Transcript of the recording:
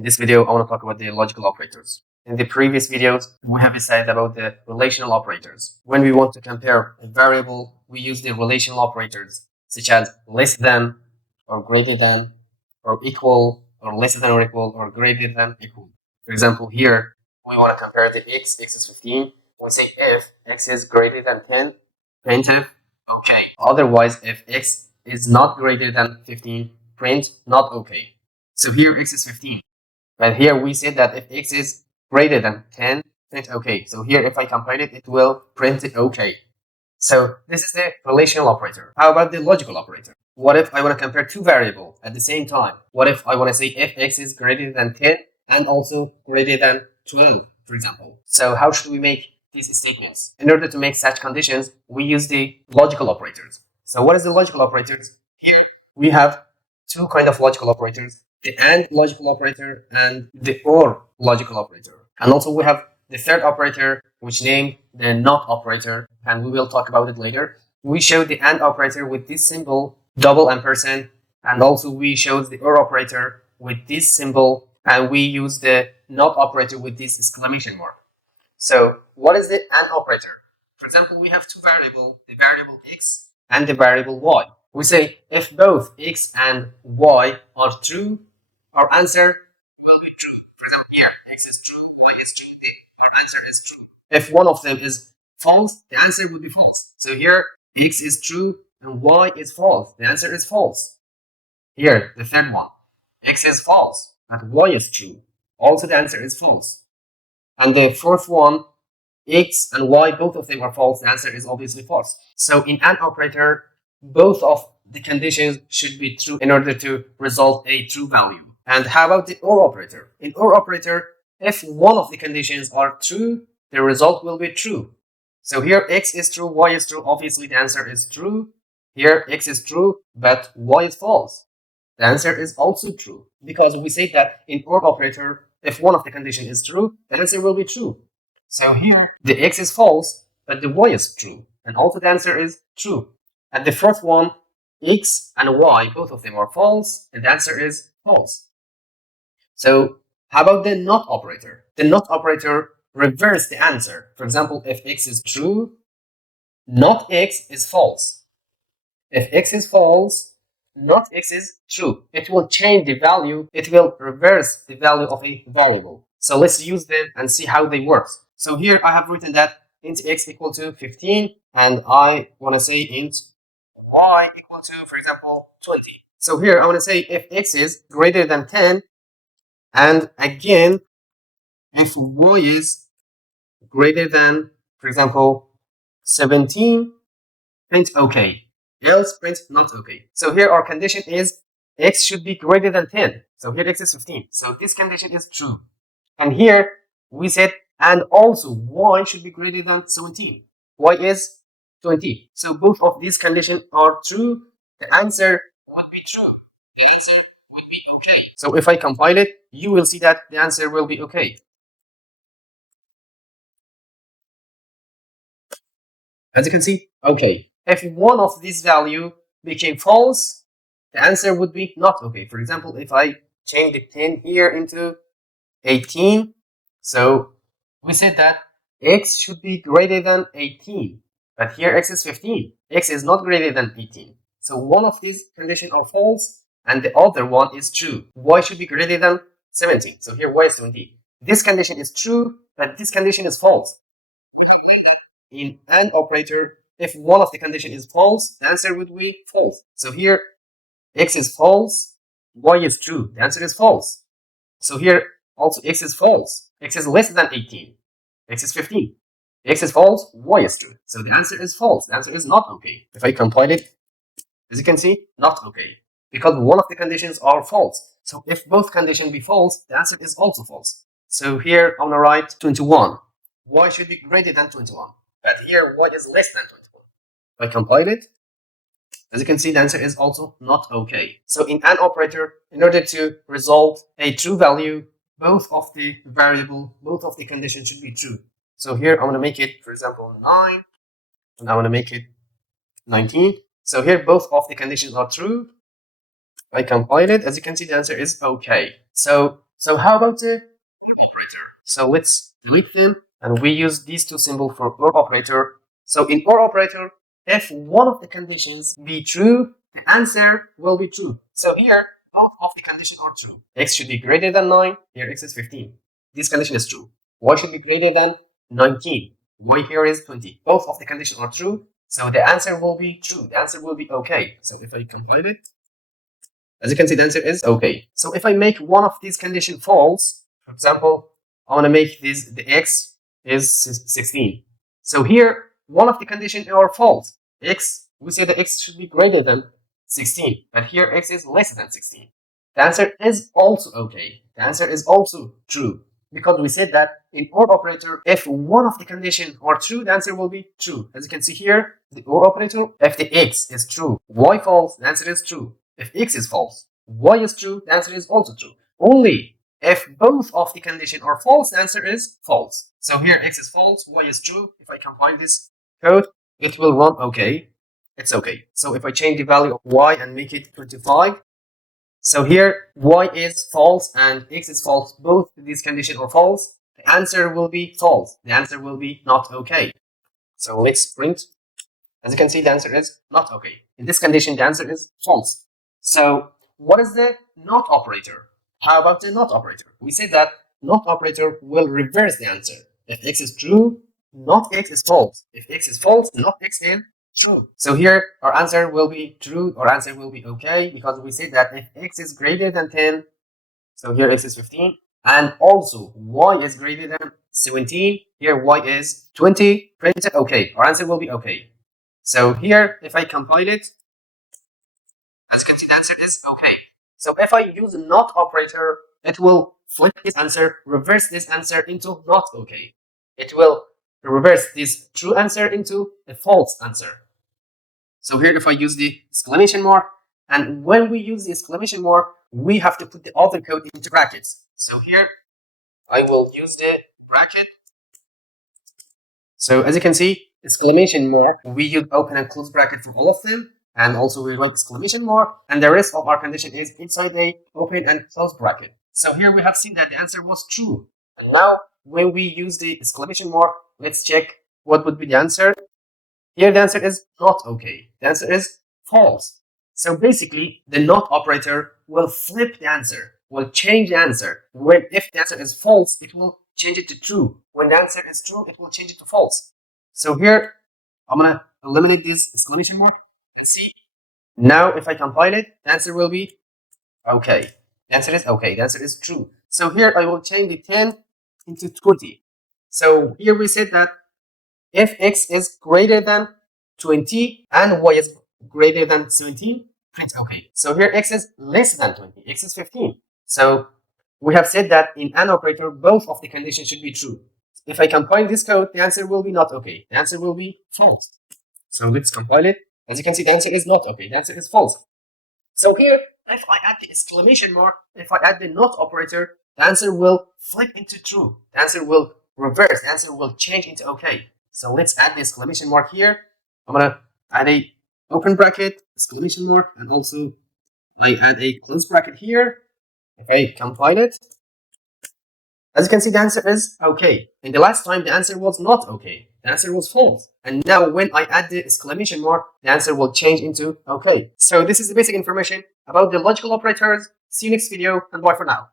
In this video, I want to talk about the logical operators. In the previous videos, we have said about the relational operators. When we want to compare a variable, we use the relational operators, such as less than, or greater than, or equal, or less than or equal, or greater than equal. For example, here, we want to compare the x is 15. We say if x is greater than 10, printf, okay. Otherwise, if x is not greater than 15, print not okay. So here x is 15. But here we said that if x is greater than 10, print okay. So here if I compile it, it will print it okay. So this is the relational operator. How about the logical operator? What if I want to compare two variables at the same time? What if I want to say if x is greater than 10 and also greater than 12, for example? So how should we make these statements? In order to make such conditions, we use the logical operators. So what is the logical operators? Here we have two kind of logical operators, the AND logical operator and the OR logical operator. And also we have the third operator, which named the NOT operator, and we will talk about it later. We showed the AND operator with this symbol, double ampersand, and also we showed the OR operator with this symbol, and we use the NOT operator with this exclamation mark. So what is the AND operator? For example, we have two variables, the variable x and the variable y. We say if both x and y are true, our answer will be true. For example, here x is true, y is true, our answer is true. If one of them is false, the answer would be false. So here x is true and y is false. The answer is false. Here, the third one, x is false and y is true. Also the answer is false. And the fourth one, x and y, both of them are false. The answer is obviously false. So in AND operator, both of the conditions should be true in order to result a true value. And how about the OR operator? In OR operator, if one of the conditions are true, the result will be true. So here x is true, y is true. Obviously the answer is true. Here x is true, but y is false. The answer is also true, because we say that in OR operator, if one of the conditions is true, the answer will be true. So here the x is false, but the y is true, and also the answer is true. And the fourth one, x and y, both of them are false, and the answer is false. So how about the NOT operator? The NOT operator reverses the answer. For example, if x is true, not x is false. If x is false, not x is true. It will change the value. It will reverse the value of a variable. So let's use them and see how they work. So here I have written that int x equal to 15, and I want to say int y equal to, for example, 20. So here I want to say if x is greater than 10, and again, if y is greater than, for example, 17, print OK. Else print not OK. So here our condition is x should be greater than 10. So here x is 15. So this condition is true. And here we said, and also y should be greater than 17. Y is 20. So both of these conditions are true. The answer would be true. The answer would be okay. So if I compile it, you will see that the answer will be okay. As you can see, okay. If one of these value became false, the answer would be not okay. For example, if I change the 10 here into 18, so we said that x should be greater than 18, but here x is 15. X is not greater than 18. So one of these conditions are false and the other one is true. Y should be greater than 17. So here y is 17. This condition is true, but this condition is false. In AND operator, if one of the condition is false, the answer would be false. So here x is false, y is true. The answer is false. So here also x is false. X is less than 18. X is 15. X is false, y is true. So the answer is false. The answer is not okay. If I compile it, as you can see, not okay. Because one of the conditions are false. So if both conditions be false, the answer is also false. So here on the right, 21. Y should be greater than 21. But here y is less than 21. If I compile it, as you can see, the answer is also not okay. So in AND operator, in order to result a true value, both of the variable, both of the conditions should be true. So here I'm going to make it, for example, 9, and I want to make it 19. So here both of the conditions are true. I compile it. As you can see, the answer is okay. So So how about the operator? So let's delete them, and we use these two symbols for OR operator. So in OR operator, if one of the conditions be true, the answer will be true. So here, both of the conditions are true. X should be greater than 9. Here, X is 15. This condition is true. Y should be greater than 19. Y here is 20. Both of the conditions are true. So the answer will be true. The answer will be okay. So if I compile it, as you can see, the answer is okay. So if I make one of these conditions false, for example, I want to make this, the X is 16. So here, one of the conditions are false. X, we say that X should be greater than 16, but here X is less than 16. The answer is also okay. The answer is also true, because we said that in OR operator, if one of the conditions are true, the answer will be true. As you can see here, the OR operator, if the X is true, Y false, the answer is true. If X is false, Y is true, the answer is also true. Only if both of the conditions are false, the answer is false. So here X is false, Y is true. If I compile this code, it will run okay. It's okay. So if I change the value of Y and make it 25, so here Y is false and X is false. Both these conditions are false. The answer will be false. The answer will be not okay. So let's print. As you can see, the answer is not okay. In this condition, the answer is false. So what is the not operator? How about the not operator? We say that not operator will reverse the answer. If X is true, not X is false. If X is false, not X is true. So here our answer will be true, our answer will be okay, because we say that if X is greater than 10, so here X is 15, and also Y is greater than 17, here Y is 20, print it okay. Our answer will be okay. So here, if I compile it, as you can see, the answer is okay. So if I use a not operator, it will flip this answer, reverse this answer into not okay. It will reverse this true answer into a false answer. So here, if I use the exclamation mark, and when we use the exclamation mark, we have to put the other code into brackets. So here, I will use the bracket. So as you can see, exclamation mark, we use open and close bracket for all of them. And also we write exclamation mark, and the rest of our condition is inside a open and close bracket. So here we have seen that the answer was true. And now when we use the exclamation mark, let's check what would be the answer. Here the answer is not okay. The answer is false. So basically, the not operator will flip the answer, will change the answer. When if the answer is false, it will change it to true. When the answer is true, it will change it to false. So here, I'm gonna eliminate this exclamation mark. Let's see. Now, if I compile it, the answer will be okay. The answer is okay. The answer is true. So here, I will change the 10 into 20. So here we said that if X is greater than 20 and Y is greater than 17, print okay. So here X is less than 20. X is 15. So we have said that in an operator, both of the conditions should be true. If I compile this code, the answer will be not okay. The answer will be false. So let's compile it. As you can see, the answer is not okay. The answer is false. So here, if I add the exclamation mark, if I add the not operator, the answer will flip into true. The answer will reverse. The answer will change into okay. So let's add the exclamation mark here. I'm going to add a open bracket, exclamation mark, and also I add a close bracket here. Okay, compile it. As you can see, the answer is okay. And the last time, the answer was not okay. The answer was false. And now when I add the exclamation mark, the answer will change into okay. So this is the basic information about the logical operators. See you next video, and bye for now.